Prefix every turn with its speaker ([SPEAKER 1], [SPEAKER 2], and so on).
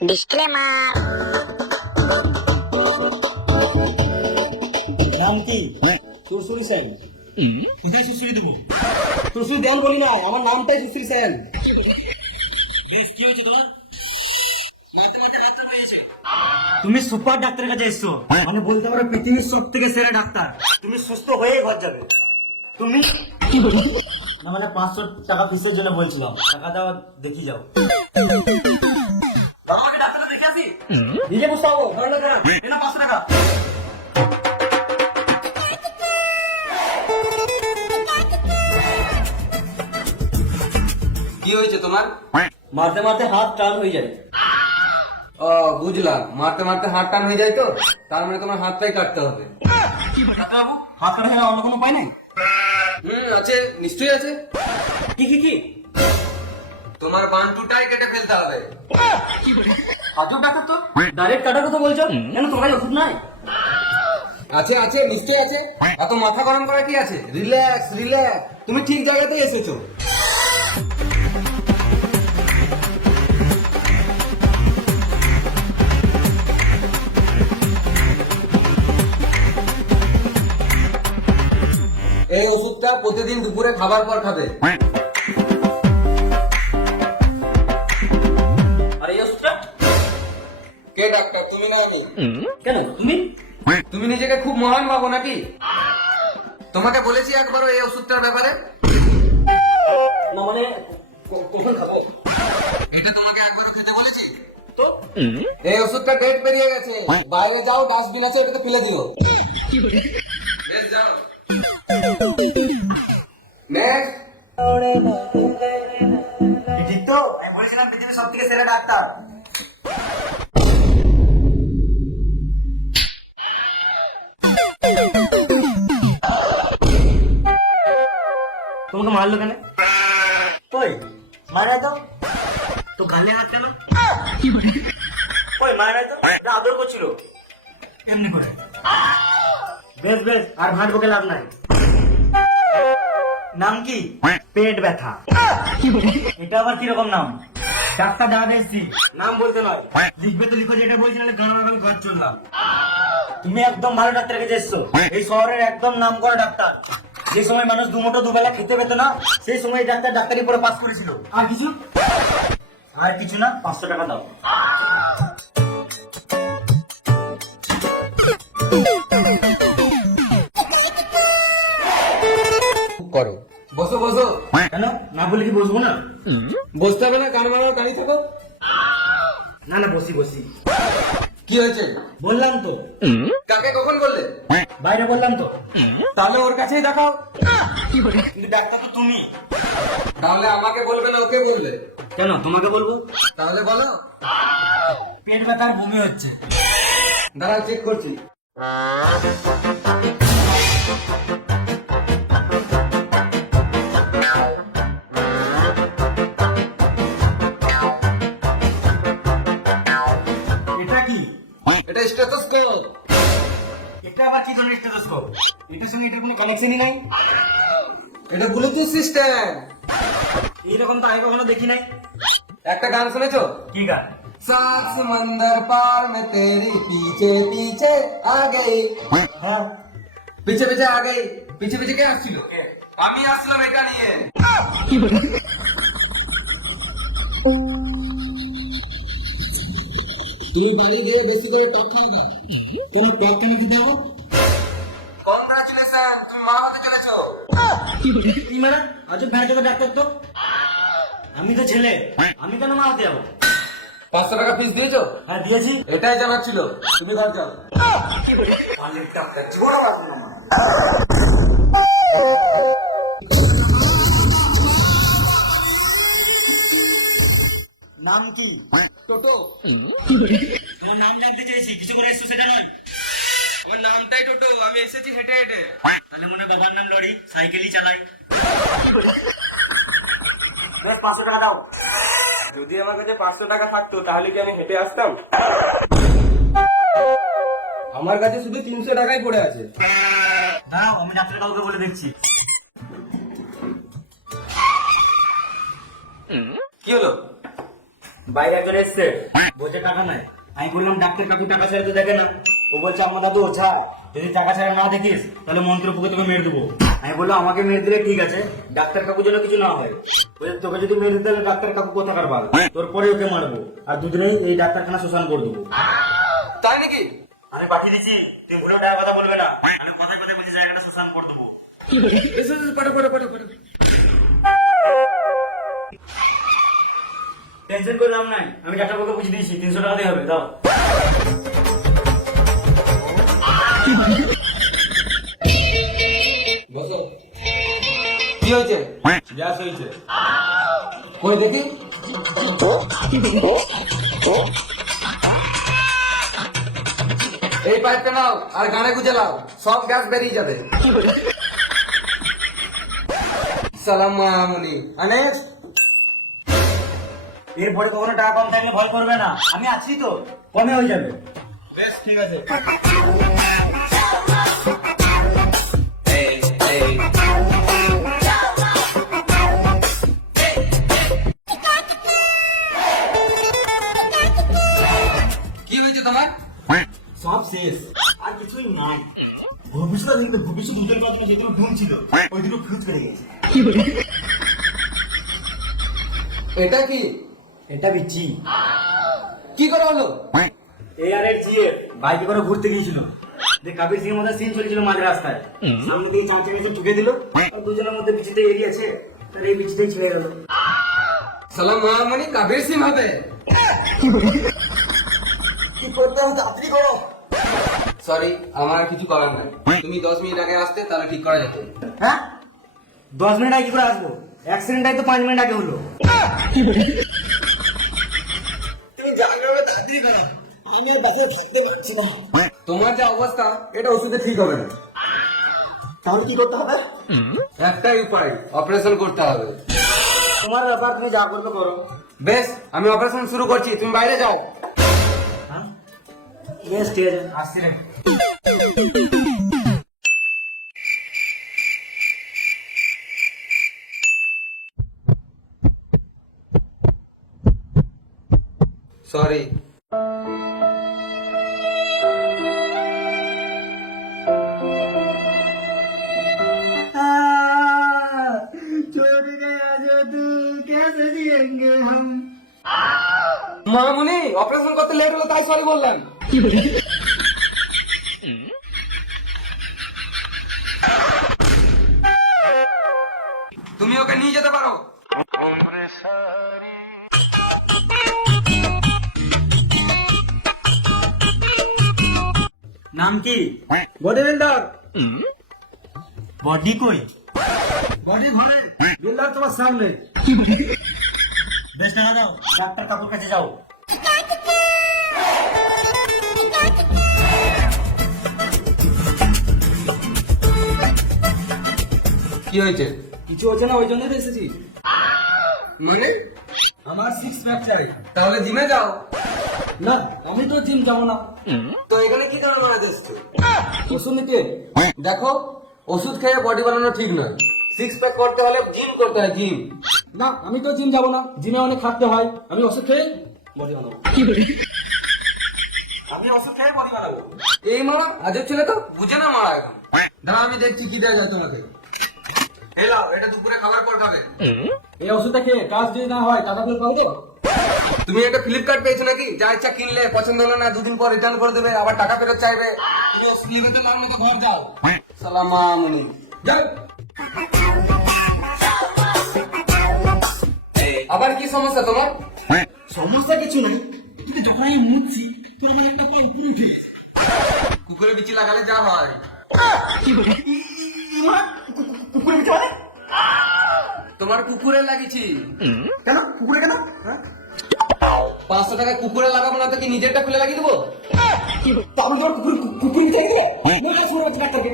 [SPEAKER 1] Disclaimer
[SPEAKER 2] নাম কি? সুরসুরি সেন।
[SPEAKER 3] কোথায় সুশ্রী দেবো?
[SPEAKER 2] সুরসুরি দেন বলি না আমার নামটাই সুশ্রী সেন।
[SPEAKER 3] বেশ কি হয়েছে তোমার? তুমি সুপার ডাক্তারের কাছে এসছো।
[SPEAKER 2] মানে বলতে পারো পৃথিবীর সব থেকে সেরা ডাক্তার।
[SPEAKER 3] তুমি সুস্থ হয়ে ঘর যাবে। তুমি? না মানে পাঁচশো টাকা ফিসের জন্য বলছিলাম। টাকা দাও দেখি যাও।
[SPEAKER 2] নিজে বুঝতে পারব না এ পাঁচশো টাকা
[SPEAKER 4] কি হয়েছে তোমার?
[SPEAKER 2] মারতে মারতে হাত টান হয়ে যায়।
[SPEAKER 4] ও বুঝলাম। মারতে মারতে হাত টান হয়ে যায় তো? তার মানে তোমার হাতটাই কাটতে হবে।
[SPEAKER 2] ডাক্তারবাবু হাত কাটা ছাড়া অন্য কোনো উপায় নেই?
[SPEAKER 4] হুম আছে নিশ্চয়ই আছে।
[SPEAKER 2] কি কি কি?
[SPEAKER 4] তোমার বান্টুটাই কেটে ফেলতে হবে।
[SPEAKER 2] আজব তো? ডাইরেক্ট কাটার কথা বলছো কেন তোমার ওষুধ নাই?
[SPEAKER 4] আছে আছে আছে। এত মাথা গরম করা কি আছে? রিল্যাক্স রিল্যাক্স তুমি ঠিক জায়গাতেই এসেছ। এই ওষুধটা প্রতিদিন দুপুরে খাবার পর খাবে। কে ডাক্তার? তুমি না আমি।
[SPEAKER 2] কেন? তুমি?
[SPEAKER 4] তুমি নিজেকে খুব মহান ভাবো নাকি? তোমাকে বলেছি একবারও এই ওষুধটার ব্যাপারে।
[SPEAKER 2] না মানে কখন খাব?
[SPEAKER 4] এটা তোমাকে একবারও খেতে বলেছি? এই ওষুধটা ডেট পেরিয়ে গেছে। বাইরে যাও ডাস্টবিন আছে এটাতে ফেলে দিও। যাও। নেক্সট
[SPEAKER 2] ঠিক তো আমি বলেছিলাম পৃথিবীর সব থেকে সেরা ডাক্তার। তোমাকে মারলো কেন কই মারা তো তো গালে হাত কেন কই মারা তো আদর করছিল এমনি করে বেশ বেশ আর ভাঁট বকে লাভ নাই নাম কি পেট ব্যথা এটা আবার কীরকম নাম ডাক্তার ডাক এসছি। নাম বলতে নয়। লিখবে তো লিখো যেটা বলছি নাহলে গান আমি ঘর চললাম? তুমি একদম ভালো ডাক্তার কাছে এসছো। এই শহরের একদম নাম করা ডাক্তার। যে সময় মানুষ দুমোটো দুবেলা খেতে পেত না সেই সময় ডাক্তার ডাক্তারি পরে পাস করেছিল। আর কিছু? আর কিছু না পাঁচশো টাকা দাও। বলে কি বসবো না?
[SPEAKER 4] বসতে হবে না কান মারাও কানি থাকো।
[SPEAKER 2] না না বসি বসি।
[SPEAKER 4] কি হয়েছে?
[SPEAKER 2] বললাম তো।
[SPEAKER 4] কাকে কখন বললে?
[SPEAKER 2] বাইরে বললাম তো।
[SPEAKER 4] তাহলে ওর কাছেই দেখাও।
[SPEAKER 2] কিন্তু ডাক্তার তো তুমি।
[SPEAKER 4] তাহলে আমাকে বলবে না ওকে বলবে
[SPEAKER 2] কেন তোমাকে বলব?
[SPEAKER 4] তাহলে বলো।
[SPEAKER 2] পেট ব্যথার বমি হচ্ছে।
[SPEAKER 4] দাঁড়াও চেক করছি।
[SPEAKER 2] সঙ্গে এটার কোনো কানেকশনই নাই
[SPEAKER 4] এটা ব্লুটুথ সিস্টেম
[SPEAKER 2] এইরকম তো আগে কখনো দেখি নাই
[SPEAKER 4] একটা গান শুনেছো
[SPEAKER 2] কি গান
[SPEAKER 4] सात समंदर पार में तेरी पीछे पीछे आ गई
[SPEAKER 2] হ্যাঁ
[SPEAKER 4] পিছে পিছে আ গই পিছে পিছে কে আসছিল আমি আসলাম এটা নিয়ে তুমি বাড়ি গিয়ে বেশি করে টক খাও না
[SPEAKER 2] তোমার টক কেন কি দেবো কি মারা আজ ভ্যাঁ চোখে ডাক্তার তো আমি তো ছেলে। আমি কেন মা যাব?
[SPEAKER 4] পাঁচশো টাকা ফিস দিয়েছ?
[SPEAKER 2] হ্যাঁ দিয়েছি।
[SPEAKER 4] এটাই জানার ছিল। তুমি ঘর যাও
[SPEAKER 2] নাম কি?
[SPEAKER 4] টোটো
[SPEAKER 2] নাম জানতে চেয়েছি কিছু করে এসছো সেটা নয়।
[SPEAKER 4] আমার নামটাই টোটো আমি এসেছি হেঁটে হেঁটে।
[SPEAKER 2] তাহলে মনে হয় বাবার নাম লরি সাইকেলই চালাই। পাঁচশো টাকা দাও।
[SPEAKER 4] যদি আমার কাছে পাঁচশো টাকা থাকতো তাহলে কি আমি হেঁটে আসতাম? আমার কাছে শুধু তিনশো টাকাই পড়ে আছে।
[SPEAKER 2] দাও আমি ডাক্তার কাউকে বলে দেখছি।
[SPEAKER 4] কি হলো?
[SPEAKER 2] বাইরে একজন এসছে। বলছে টাকা নাই। আমি বললাম ডাক্তার কাকু টাকা ছাড়া তো দেখে না। ও বলছে আমার দাদু ওঝা যদি টাকা ছাড়া না দেখিস তাহলে মন্ত্র পুকুর তোকে মেরে দেবো। আমি বলল আমাকে মেরে দিলে ঠিক আছে ডাক্তার কাকু যেন কিছু না হয়। বলছে তোকে যদি মেরে দিতে তাহলে ডাক্তার কাকু কোথাকার পাবে? তোর পরে ওকে মারবো আর দুদিনেই এই ডাক্তারখানা শোষণ করে দেবো।
[SPEAKER 4] তাই নাকি?
[SPEAKER 2] আমি পাঠিয়ে দিচ্ছি তুমি ভুলেও টাকা কথা বলবে না। আমি কথায় কথায় বলছি জায়গাটা শোষণ করে দেবো।
[SPEAKER 4] এসো এসো, পাঠো পাঠো পাঠো পাঠো।
[SPEAKER 2] টেনশন করলাম নাই। আমি ডাক্তার বাবুকে বুঝিয়ে দিয়েছি তিনশো টাকা দিয়ে হবে দাও।
[SPEAKER 4] কি হয়েছে?
[SPEAKER 2] গ্যাস হয়েছে।
[SPEAKER 4] কই দেখি? এই পাইপটা নাও আর গানে গুজে লাও সব গ্যাস বেরিয়ে যাবে। সালাম মামনি।
[SPEAKER 2] অনেক এরপরে কখনো টাকা কম থাকলে ভয় করবে না। আমি আছি তো কমে হয়ে যাবে। বেশ ঠিক আছে। দুটো করে গেছে।
[SPEAKER 4] এটা কি?
[SPEAKER 2] এটা বিচ্ছি
[SPEAKER 4] কি করে হলো?
[SPEAKER 2] এই আর এর জিএ বাইকে করে ঘুরতে গিয়েছিল। যে কাবির সিং মধ্যে সিন চলছিল মাঝ রাস্তায়। সামনে দিয়ে চাঁচে ঠুকে দিল। আর দুজনের মধ্যে বিচিতে এরিয়েছে তার এই বিচিটাই ছিঁড়ে গেল।
[SPEAKER 4] সালাম কাবির সিং হবে
[SPEAKER 2] কি করতে হবে তাড়াতাড়ি করো।
[SPEAKER 4] সরি আমার কিছু করার নাই। তুমি দশ মিনিট আগে আসতে তাহলে ঠিক করা যেত।
[SPEAKER 2] হ্যাঁ? দশ মিনিট আগে কি করে আসব অ্যাক্সিডেন্ট তো পাঁচ মিনিট আগে হলো। তুমি জানবে তাড়াতাড়ি করো আমি আর বাসে থাকতে পারছি না।
[SPEAKER 4] তোমার যে অবস্থা এটা ওষুধে ঠিক হবে না।
[SPEAKER 2] তাহলে কি করতে হবে?
[SPEAKER 4] একটাই উপায় অপারেশন করতে হবে।
[SPEAKER 2] তোমার ব্যাপার তুমি যা করবে করো।
[SPEAKER 4] বেশ আমি অপারেশন শুরু করছি তুমি বাইরে যাও।
[SPEAKER 2] হ্যাঁ? বেশ ঠিক আছে। আসছি রে
[SPEAKER 4] মামুনি অপারেশন করতে লেট হলো তাই সরি বললেন। তুমি ওকে নিয়ে যেতে পারো।
[SPEAKER 2] নাম কি?
[SPEAKER 4] Body builder.
[SPEAKER 2] বডি কই?
[SPEAKER 4] বডি ঘরে। বিল্ডার তোমার সামনে।
[SPEAKER 2] টাকা দাও ডাক্তার কাকুর কাছে যাও।
[SPEAKER 4] কি হয়েছে?
[SPEAKER 2] কিছু হচ্ছে না ওই জন্যই তো এসেছি।
[SPEAKER 4] মানে? আমার সিক্স প্যাক চাই। তাহলে জিমে যাও।
[SPEAKER 2] না আমি তো জিম যাব না।
[SPEAKER 4] তো এখানে কি কারণ এসছো
[SPEAKER 2] ওষুধ নিতে।
[SPEAKER 4] দেখো ওষুধ খেয়ে বডি বানানো ঠিক নয়। সিক্স প্যাক করতে হলে জিম করতে হয় জিম
[SPEAKER 2] না আমি তো জিম যাব না। জিমে অনেক খাটতে হয়। আমি ওষুধ খেয়ে বডি বানাবো।
[SPEAKER 4] আমি ওষুধ খেয়ে বডি বানাবো। এই মামা আজব ছেলে তো? বুঝে না মারা এখন। দাঁড়া আমি দেখছি কি দেওয়া যায় তোমাকে। এলাও এটা দুপুরে খাবার পর খাবে।
[SPEAKER 2] এই ওষুধটা খেয়ে কাজ যদি না হয় টাকা ফেরত পাবে তো?
[SPEAKER 4] তুমি একটা ফ্লিপকার্ট পেয়েছ নাকি? যা ইচ্ছা কিনলে পছন্দ হলো না দুদিন পর রিটার্ন করে দেবে আবার টাকা ফেরত চাইবে। তুমি স্লিপে নাম মতো ঘর যাও সালামা মনি সমস্যা তোমার?
[SPEAKER 2] সমস্যা কিছু নেই। কিন্তু যখন আমি মুছছি তোর আমার একটা পা উপরে উঠে গেছে।
[SPEAKER 4] কুকুরের বিচি লাগালে যা হয়।
[SPEAKER 2] কুকুরে বিচে মানে?
[SPEAKER 4] তোমার কুকুরে লাগিয়েছি
[SPEAKER 2] কেন? কুকুরে কেন? হ্যাঁ?
[SPEAKER 4] পাঁচশো টাকা কুকুরে লাগাবো না তো কি নিজেরটা খুলে লাগিয়ে দেবো?
[SPEAKER 2] তারপরে তোমার কুকুর কুকুর বিচে গেছে ডাক্তারকে